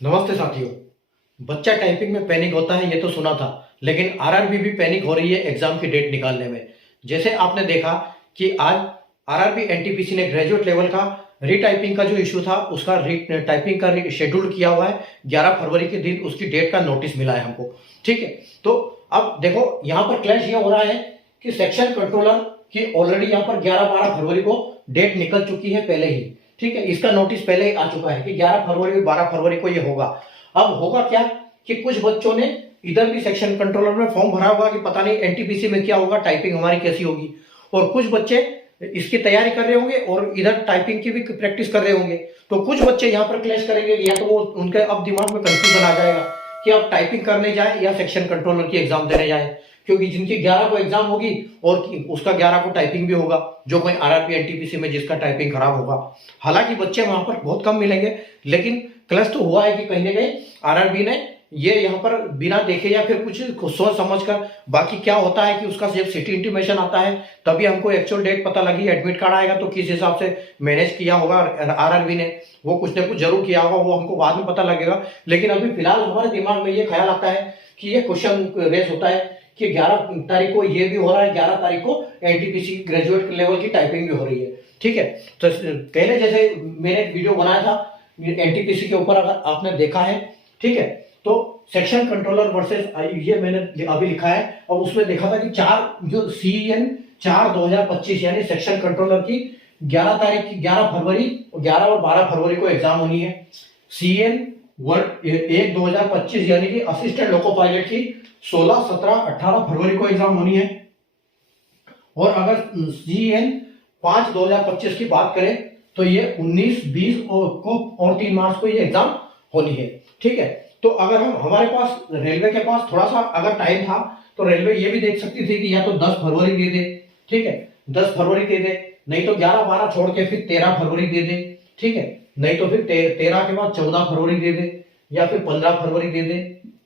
नमस्ते साथियों। बच्चा टाइपिंग में पैनिक होता है ये तो सुना था, लेकिन आरआरबी भी पैनिक हो रही है एग्जाम की डेट निकालने में। जैसे आपने देखा कि आज आरआरबी एनटीपीसी ने ग्रेजुएट लेवल का रीटाइपिंग का जो इशू था उसका टाइपिंग का शेड्यूल किया हुआ है। 11 फरवरी के दिन उसकी डेट का नोटिस मिला है हमको। ठीक है, तो अब देखो यहाँ पर क्लैश ये हो रहा है कि सेक्शन कंट्रोलर की ऑलरेडी यहाँ पर 11-12 फरवरी को डेट निकल चुकी है पहले ही। ठीक है, इसका नोटिस पहले ही आ चुका है कि 11 फरवरी 12 फरवरी को ये होगा। अब होगा क्या कि कुछ बच्चों ने इधर भी सेक्शन कंट्रोलर में फॉर्म भरा होगा कि पता नहीं एनटीपीसी में क्या होगा, टाइपिंग हमारी कैसी होगी, और कुछ बच्चे इसकी तैयारी कर रहे होंगे और इधर टाइपिंग की भी प्रैक्टिस कर रहे होंगे। तो कुछ बच्चे यहाँ पर क्लैश करेंगे, या तो वो उनके अब दिमाग में कंफ्यूजन आ जाएगा कि अब टाइपिंग करने जाए या सेक्शन कंट्रोलर की एग्जाम देने जाए, क्योंकि जिनकी 11 को एग्जाम होगी और उसका 11 को टाइपिंग भी होगा, जो कोई आरआरबी एनटीपीसी में जिसका टाइपिंग खराब होगा। हालांकि बच्चे वहां पर बहुत कम मिलेंगे, लेकिन क्लच तो हुआ है कि कहीं ना कहीं आरआरबी ने ये यहाँ पर बिना देखे या फिर कुछ सोच समझ कर, बाकी क्या होता है कि उसका जब सिटी इंटीमेशन आता है तभी हमको एक्चुअल डेट पता लगी, एडमिट कार्ड आएगा तो किस हिसाब से मैनेज किया होगा आरआरबी ने, वो कुछ ना कुछ जरूर किया होगा, वो हमको बाद में पता लगेगा। लेकिन अभी फिलहाल हमारे दिमाग में ये ख्याल आता है कि ये क्वेश्चन रेस होता है कि 11 तारीख को ये भी हो रहा है, 11 तारीख को एनटीपीसी की ग्रेजुएट लेवल की टाइपिंग भी हो रही है। ठीक है, तो पहले जैसे मैंने वीडियो बनाया था एनटीपीसी के ऊपर, अगर आपने देखा है, ठीक है, तो सेक्शन कंट्रोलर वर्सेस ये मैंने अभी लिखा है, और उसमें देखा था कि 4 यानी सेक्शन कंट्रोलर की 11 तारीख की 11 फरवरी, 11 और 12 फरवरी को एग्जाम होनी है। CN 1/1/2025 यानी कि असिस्टेंट लोको पायलट की 16, 17, 18 फरवरी को एग्जाम होनी है। और अगर CN 5/2025 की बात करें तो ये 19, 20 और 3 मार्च को ये एग्जाम होनी है। ठीक है, तो अगर हमारे पास रेलवे के पास थोड़ा सा अगर टाइम था तो रेलवे ये भी देख सकती थी कि या तो 10 फरवरी दे दे, ठीक है, 10 फरवरी दे दे, नहीं तो 11-12 छोड़ के फिर 13 फरवरी दे दे, ठीक है, नहीं तो फिर 13 के बाद 14 फरवरी दे दे, या फिर 15 फरवरी दे दे।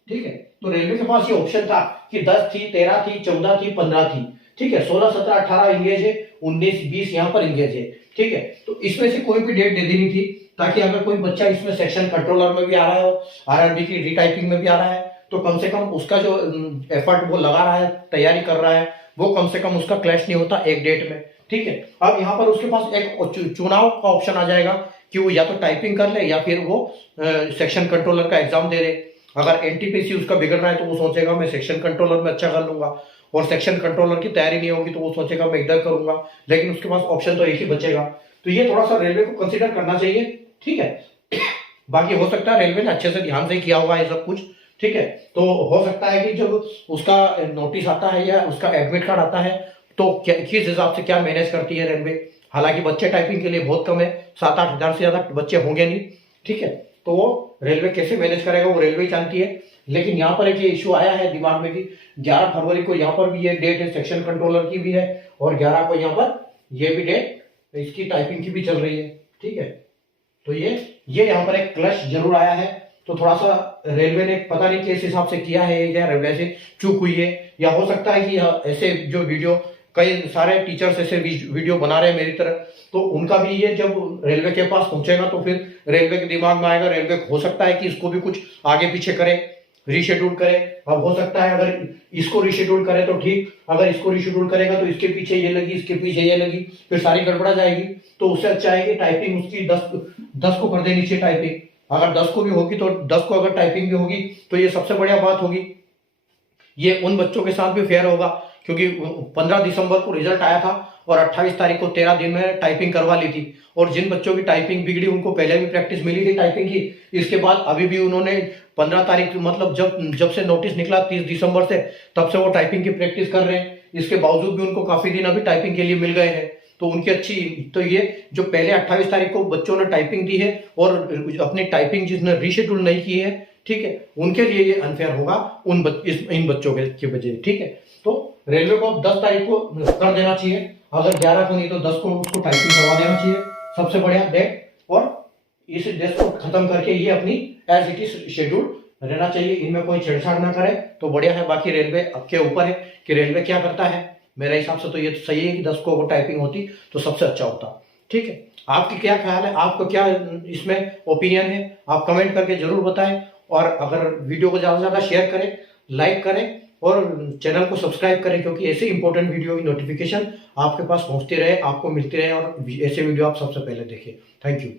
ठीक है, तो रेलवे के पास ये ऑप्शन था कि 10 थी, 13 थी, 14 थी, 15 थी। ठीक है, 16, 17, 18 इंगेज है, 19, 20 यहाँ पर इंगेज है। ठीक है, तो इसमें से कोई भी डेट दे देनी थी, ताकि अगर कोई बच्चा इसमें सेक्शन कंट्रोलर में भी आ रहा है, आरआरबी की रीटाइपिंग में भी आ रहा है, तो कम से कम उसका जो एफर्ट वो लगा रहा है, तैयारी कर रहा है, वो कम से कम उसका क्लैश नहीं होता एक डेट में। ठीक है, अब यहाँ पर उसके पास एक चुनाव का ऑप्शन आ जाएगा कि वो या तो टाइपिंग कर ले या फिर वो सेक्शन कंट्रोलर का एग्जाम दे दे। अगर एनटीपीसी उसका बिगड़ रहा है तो वो सोचेगा मैं सेक्शन कंट्रोलर में अच्छा कर लूंगा, और सेक्शन कंट्रोलर की तैयारी नहीं होगी तो वो सोचेगा मैं इधर करूंगा, लेकिन उसके पास ऑप्शन तो एक ही बचेगा। तो ये थोड़ा सा रेलवे को कंसीडर करना चाहिए। ठीक है, बाकी हो सकता है रेलवे ने अच्छे से ध्यान से किया होगा ये सब कुछ। ठीक है, तो हो सकता है कि जब उसका नोटिस आता है या उसका एडमिट कार्ड आता है तो किस हिसाब से क्या मैनेज करती है रेलवे। हालांकि बच्चे टाइपिंग के लिए बहुत कम है, 7-8 हजार से ज्यादा बच्चे होंगे नहीं। ठीक है, तो वो रेलवे कैसे मैनेज करेगा वो रेलवे जानती है। लेकिन यहाँ पर एक ये इशू आया है दिमाग में कि 11 फरवरी को यहाँ पर भी ये डेट है, सेक्शन कंट्रोलर की भी है, और 11 को यहाँ पर ये भी डेट इसकी टाइपिंग की भी चल रही है। ठीक है, तो ये यहाँ पर एक क्लश जरूर आया है। तो थोड़ा सा रेलवे ने पता नहीं किस हिसाब से किया है, या रेलवे से चूक हुई है, या हो सकता है कि ऐसे जो वीडियो कई सारे टीचर्स ऐसे वीडियो बना रहे हैं मेरी तरह, तो उनका भी ये जब रेलवे के पास पहुंचेगा तो फिर रेलवे के दिमाग में आएगा, रेलवे हो सकता है कि इसको भी कुछ आगे पीछे करे, रीशेड्यूल करे। अब हो सकता है अगर इसको रीशेड्यूल करे तो ठीक, अगर इसको रीशेड्यूल करेगा तो इसके पीछे ये लगी, इसके पीछे ये लगी, फिर सारी गड़बड़ा जाएगी। तो उससे अच्छा है कि टाइपिंग उसकी 10 को कर देनी चाहिए टाइपिंग। अगर 10 को भी होगी तो 10 को अगर टाइपिंग भी होगी तो ये सबसे बढ़िया बात होगी। ये उन बच्चों के साथ भी फेयर होगा, क्योंकि 15 दिसंबर को रिजल्ट आया था और 28 तारीख को 13 दिन में टाइपिंग करवा ली थी, और जिन बच्चों की टाइपिंग बिगड़ी उनको पहले भी प्रैक्टिस मिली थी टाइपिंग की। इसके बाद अभी भी उन्होंने 15 तारीख मतलब जब से नोटिस निकला 30 दिसंबर से, तब से वो टाइपिंग की प्रैक्टिस कर रहे हैं। इसके बावजूद भी उनको काफी दिन अभी टाइपिंग के लिए मिल गए हैं, तो उनकी अच्छी। तो ये जो पहले 28 तारीख को बच्चों ने टाइपिंग दी है और अपनी टाइपिंग जिसने रीशेड्यूल नहीं की है, ठीक है, उनके लिए ये अनफेयर होगा इन बच्चों के वजह। ठीक है, तो रेलवे को 10 तारीख को कर देना चाहिए, अगर 11 को नहीं तो 10 को उसको टाइपिंग करवा देना चाहिए, सबसे बढ़िया डेट। और इस डेट को खत्म करके ये अपनी एज इट इज शेड्यूल रहना चाहिए, इनमें कोई छेड़छाड़ ना करे तो बढ़िया है। बाकी रेलवे के ऊपर है कि रेलवे क्या करता है। मेरे हिसाब से तो ये सही है कि 10 को टाइपिंग होती तो सबसे अच्छा होता। ठीक है, आपकी क्या ख्याल है, आपको क्या इसमें ओपिनियन है, आप कमेंट करके जरूर बताएं। और अगर वीडियो को ज़्यादा से ज़्यादा शेयर करें, लाइक करें और चैनल को सब्सक्राइब करें, क्योंकि ऐसे इंपॉर्टेंट वीडियो की नोटिफिकेशन आपके पास पहुंचती रहे, आपको मिलती रहे और ऐसे वीडियो आप सबसे पहले देखें। Thank you.